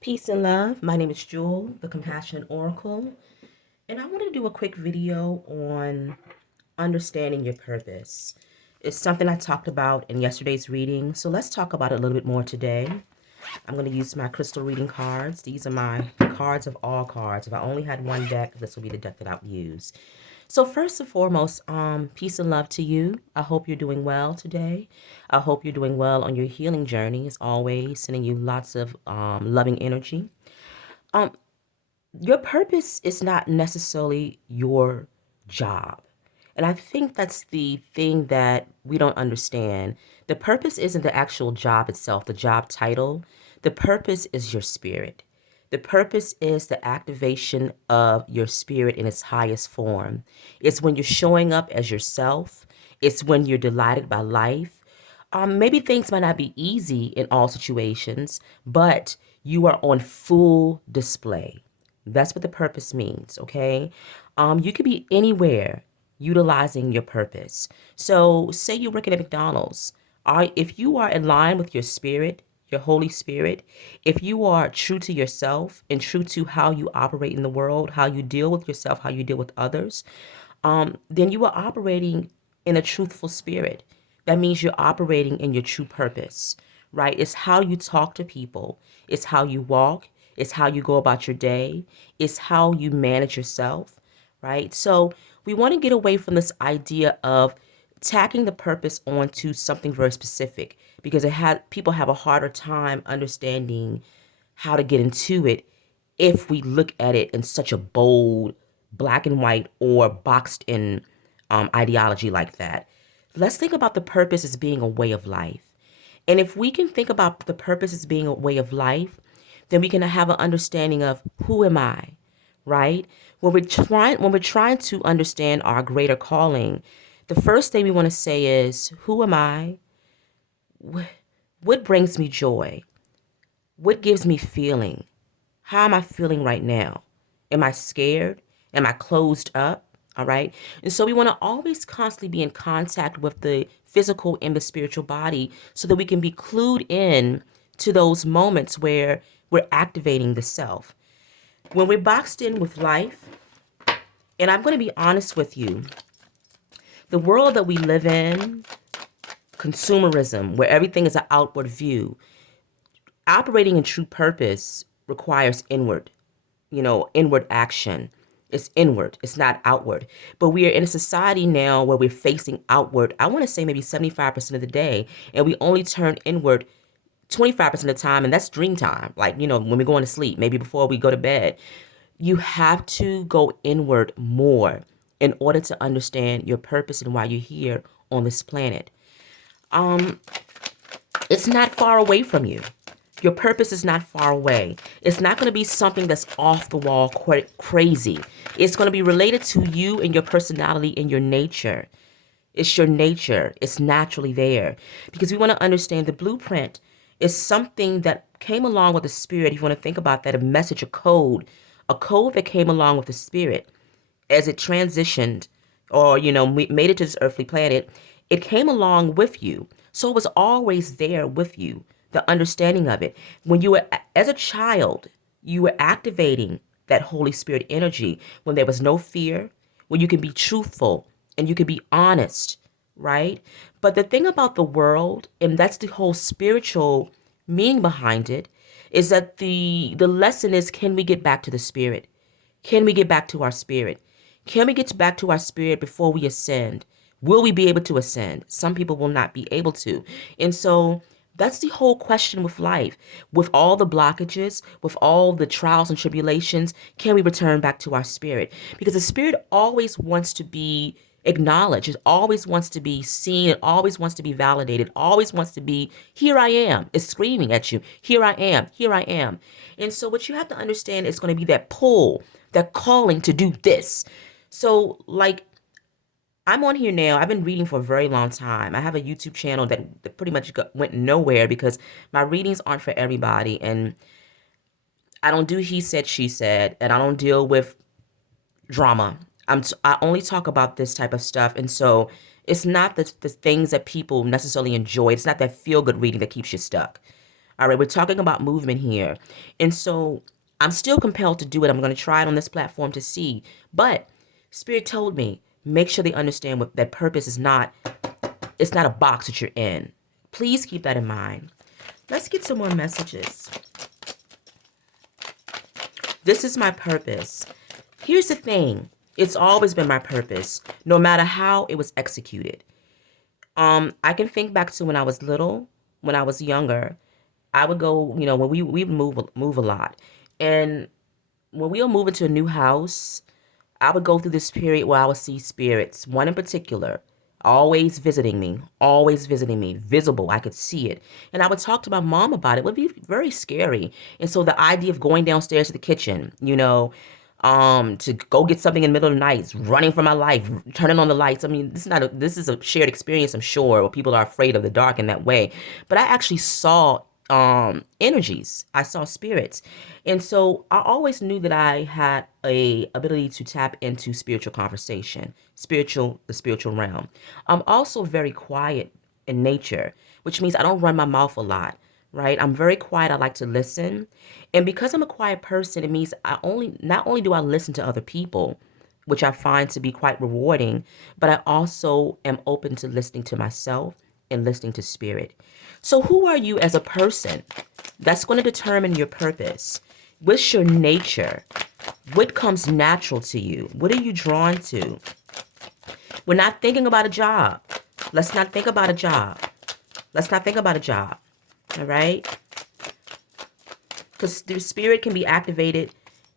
Peace and love. My name is Jewel, the Compassionate Oracle, and I want to do a quick video on understanding your purpose. It's something I talked about in yesterday's reading, so let's talk about it a little bit more today. I'm going to use my crystal reading cards. These are my cards of all cards. If I only had one deck, this will be the deck that I would use. So first and foremost, peace and love to you. I hope you're doing well today. I hope you're doing well on your healing journey. As always, sending you lots of loving energy. Um, your purpose is not necessarily your job. And I think that's the thing that we don't understand. The purpose isn't the actual job itself, the job title. The purpose is your spirit. The purpose is the activation of your spirit in its highest form. It's when you're showing up as yourself. It's when you're delighted by life. Maybe things might not be easy in all situations, but you are on full display. That's what the purpose means, okay? You could be anywhere utilizing your purpose. So, say you're working at McDonald's. If you are in line with your spirit, your Holy Spirit, if you are true to yourself and true to how you operate in the world, how you deal with yourself, how you deal with others, then you are operating in a truthful spirit. That means you're operating in your true purpose, right? It's how you talk to people, it's how you walk, it's how you go about your day, it's how you manage yourself, right? So we want to get away from this idea of tacking the purpose onto something very specific because people have a harder time understanding how to get into it if we look at it in such a bold black and white or boxed in ideology like that. Let's think about the purpose as being a way of life. And if we can think about the purpose as being a way of life, then we can have an understanding of who am I, right? When we're trying to understand our greater calling, the first thing we want to say is who am I? What brings me joy? What gives me feeling? How am I feeling right now? Am I scared? Am I closed up? All right. And so we want to always constantly be in contact with the physical and the spiritual body so that we can be clued in to those moments where we're activating the self. When we're boxed in with life, and I'm going to be honest with you, the world that we live in, consumerism, where everything is an outward view, operating in true purpose requires inward action. It's inward, it's not outward. But we are in a society now where we're facing outward, I want to say maybe 75% of the day, and we only turn inward 25% of the time, and that's dream time. Like, when we're going to sleep, maybe before we go to bed. You have to go inward more in order to understand your purpose and why you're here on this planet. It's not far away from you. Your purpose is not far away. It's not going to be something that's off the wall crazy. It's going to be related to you and your personality and your nature. It's your nature. It's naturally there. Because we want to understand the blueprint is something that came along with the spirit. If you want to think about that, a message, a code that came along with the spirit as it transitioned or, made it to this earthly planet, it came along with you. So it was always there with you, the understanding of it. When you were, as a child, you were activating that Holy Spirit energy when there was no fear, when you can be truthful and you can be honest, right? But the thing about the world, and that's the whole spiritual meaning behind it, is that the lesson is, can we get back to the spirit? Can we get back to our spirit? Can we get back to our spirit before we ascend? Will we be able to ascend? Some people will not be able to. And so that's the whole question with life. With all the blockages, with all the trials and tribulations, can we return back to our spirit? Because the spirit always wants to be acknowledged. It always wants to be seen. It always wants to be validated. Always wants to be, here I am. It's screaming at you. Here I am. Here I am. And so what you have to understand is going to be that pull, that calling to do this. So like I'm on here now. I've been reading for a very long time. I have a YouTube channel that pretty much went nowhere because my readings aren't for everybody. And I don't do he said, she said, and I don't deal with drama. I only talk about this type of stuff. And so it's not the things that people necessarily enjoy. It's not that feel good reading that keeps you stuck. All right, we're talking about movement here. And so I'm still compelled to do it. I'm going to try it on this platform to see. But Spirit told me, make sure they understand what that purpose is not. It's not a box that you're in. Please keep that in mind. Let's get some more messages. This is my purpose. Here's the thing. It's always been my purpose, no matter how it was executed. I can think back to when I was little, when I was younger. I would go, when we move a lot. And when we were moving to a new house, I would go through this period where I would see spirits, one in particular, always visiting me, visible. I could see it. And I would talk to my mom about it. It would be very scary. And so the idea of going downstairs to the kitchen, to go get something in the middle of the night, running for my life, turning on the lights. I mean, this is a shared experience, I'm sure, where people are afraid of the dark in that way. But I actually saw energies. I saw spirits. And so I always knew that I had a ability to tap into spiritual conversation, the spiritual realm. I'm also very quiet in nature, which means I don't run my mouth a lot, right? I'm very quiet. I like to listen. And because I'm a quiet person, it means not only do I listen to other people, which I find to be quite rewarding, but I also am open to listening to myself and listening to spirit. So who are you as a person? That's going to determine your purpose. What's your nature? What comes natural to you? What are you drawn to? We're not thinking about a job. Let's not think about a job. Let's not think about a job. All right? Because the spirit can be activated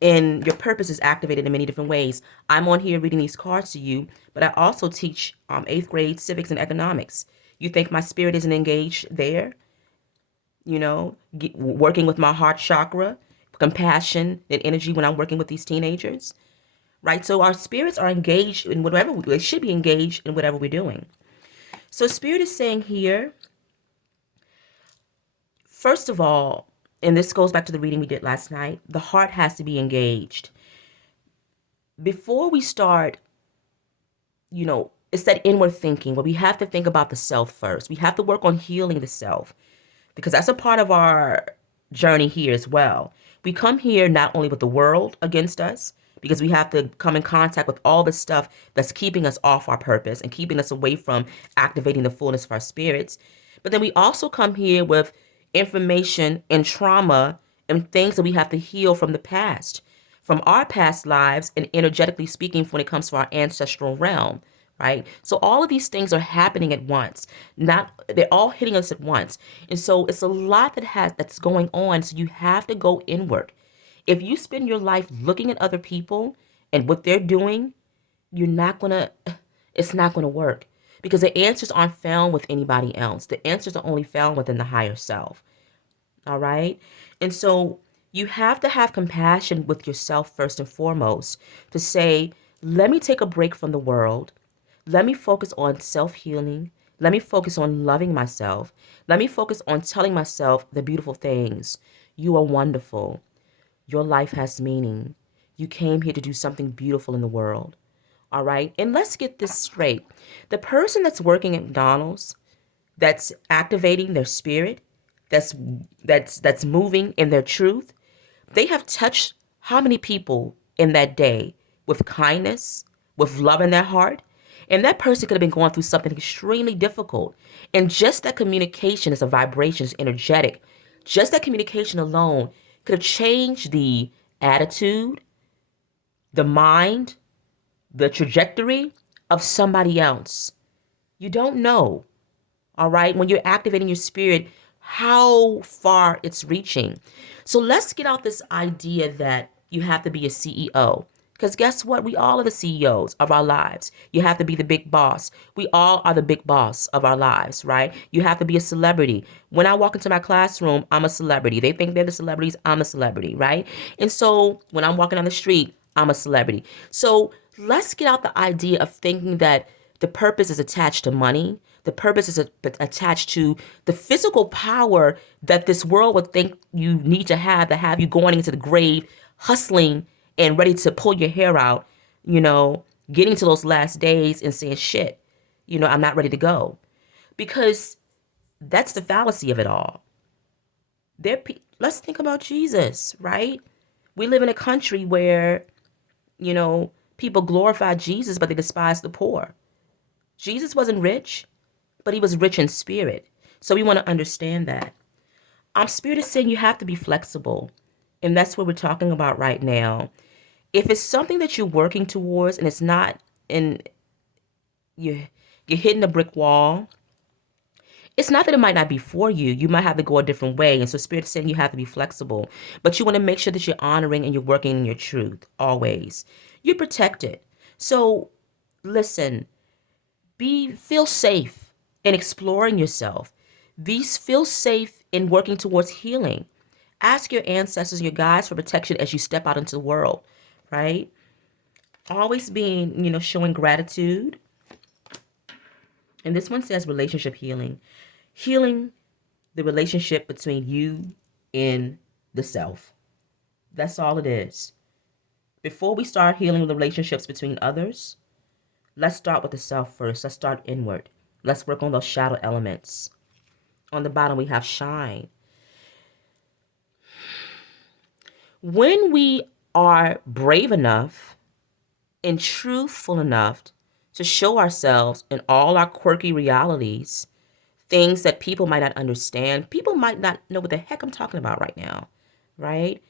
and your purpose is activated in many different ways. I'm on here reading these cards to you, but I also teach 8th grade civics and economics. You think my spirit isn't engaged there? Working with my heart chakra, compassion and energy when I'm working with these teenagers, right? So our spirits are engaged in whatever, they should be engaged in whatever we're doing. So spirit is saying here, first of all, and this goes back to the reading we did last night, the heart has to be engaged. Before we start, it's that inward thinking where we have to think about the self first. We have to work on healing the self because that's a part of our journey here as well. We come here not only with the world against us, because we have to come in contact with all the stuff that's keeping us off our purpose and keeping us away from activating the fullness of our spirits. But then we also come here with information and trauma and things that we have to heal from the past, from our past lives and energetically speaking when it comes to our ancestral realm. Right? So all of these things are happening at once. They're all hitting us at once. And so it's a lot that's going on. So you have to go inward. If you spend your life looking at other people and what they're doing, it's not gonna work. Because the answers aren't found with anybody else. The answers are only found within the higher self. All right? And so you have to have compassion with yourself first and foremost to say, let me take a break from the world. Let me focus on self-healing. Let me focus on loving myself. Let me focus on telling myself the beautiful things. You are wonderful. Your life has meaning. You came here to do something beautiful in the world. All right? And let's get this straight. The person that's working at McDonald's, that's activating their spirit, that's moving in their truth, they have touched how many people in that day with kindness, with love in their heart? And that person could have been going through something extremely difficult. And just that communication is a vibration, it's energetic. Just that communication alone could have changed the attitude, the mind, the trajectory of somebody else. You don't know, all right, when you're activating your spirit, how far it's reaching. So let's get out this idea that you have to be a CEO. Because guess what? We all are the CEOs of our lives. You have to be the big boss. We all are the big boss of our lives, right? You have to be a celebrity. When I walk into my classroom, I'm a celebrity. They think they're the celebrities. I'm a celebrity, right? And so when I'm walking down the street, I'm a celebrity. So let's get out the idea of thinking that the purpose is attached to money. The purpose is attached to the physical power that this world would think you need to have you going into the grave, hustling and ready to pull your hair out, getting to those last days and saying, shit, I'm not ready to go. Because that's the fallacy of it all. Let's think about Jesus, right? We live in a country where, people glorify Jesus, but they despise the poor. Jesus wasn't rich, but he was rich in spirit. So we want to understand that. Spirit is saying you have to be flexible. And that's what we're talking about right now. If it's something that you're working towards and it's not, and you're hitting a brick wall, it's not that it might not be for you. You might have to go a different way. And so Spirit is saying you have to be flexible. But you want to make sure that you're honoring and you're working in your truth always. You're protected. So listen, feel safe in exploring yourself. Feel safe in working towards healing. Ask your ancestors, your guides for protection as you step out into the world, right? Always being, showing gratitude. And this one says relationship healing. Healing the relationship between you and the self. That's all it is. Before we start healing the relationships between others, let's start with the self first. Let's start inward. Let's work on those shadow elements. On the bottom, we have shine. When we are brave enough and truthful enough to show ourselves in all our quirky realities, things that people might not understand, people might not know what the heck I'm talking about right now, right?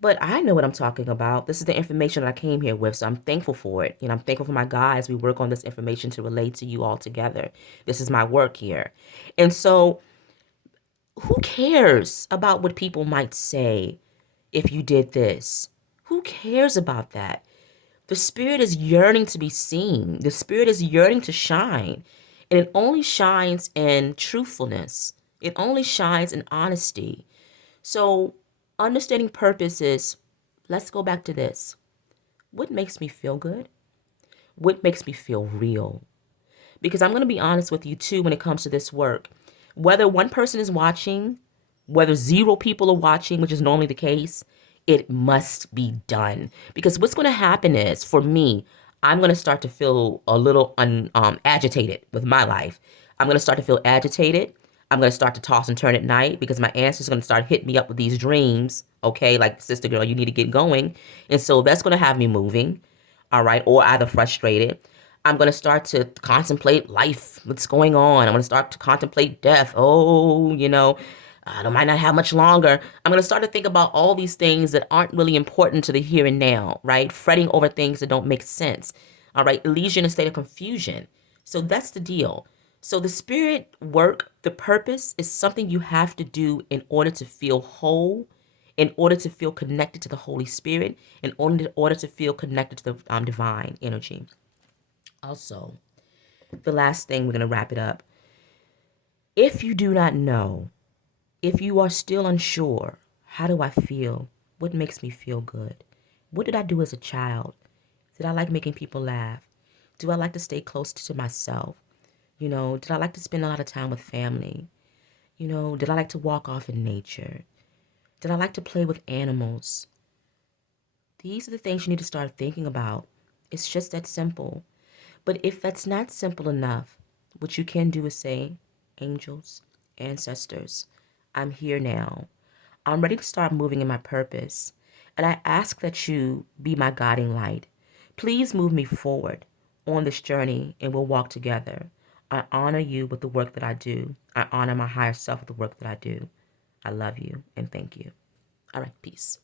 But I know what I'm talking about. This is the information that I came here with, so I'm thankful for it. I'm thankful for my guys. We work on this information to relate to you all together. This is my work here. And so who cares about what people might say if you did this? Who cares about that? The Spirit is yearning to be seen. The Spirit is yearning to shine. And it only shines in truthfulness. It only shines in honesty. So understanding purpose is, let's go back to this. What makes me feel good? What makes me feel real? Because I'm going to be honest with you too when it comes to this work. Whether one person is watching, whether 0 people are watching, which is normally the case, it must be done. Because what's going to happen is, for me, I'm going to start to feel a little agitated with my life. I'm going to start to feel agitated. I'm going to start to toss and turn at night because my ancestors are going to start hitting me up with these dreams. Okay, like, sister girl, you need to get going. And so that's going to have me moving. All right, or either frustrated. I'm going to start to contemplate life, what's going on. I'm going to start to contemplate death. Oh, I might not have much longer. I'm going to start to think about all these things that aren't really important to the here and now, right? Fretting over things that don't make sense. All right, it leaves you in a state of confusion. So that's the deal. So the spirit work, the purpose is something you have to do in order to feel whole, in order to feel connected to the Holy Spirit, in order to feel connected to the divine energy. Also, the last thing, we're going to wrap it up. If you do not know, if you are still unsure, how do I feel? What makes me feel good? What did I do as a child? Did I like making people laugh? Do I like to stay close to myself? Did I like to spend a lot of time with family? Did I like to walk off in nature? Did I like to play with animals? These are the things you need to start thinking about. It's just that simple. But if that's not simple enough, what you can do is say, angels, ancestors, I'm here now. I'm ready to start moving in my purpose. And I ask that you be my guiding light. Please move me forward on this journey and we'll walk together. I honor you with the work that I do. I honor my higher self with the work that I do. I love you and thank you. All right, peace.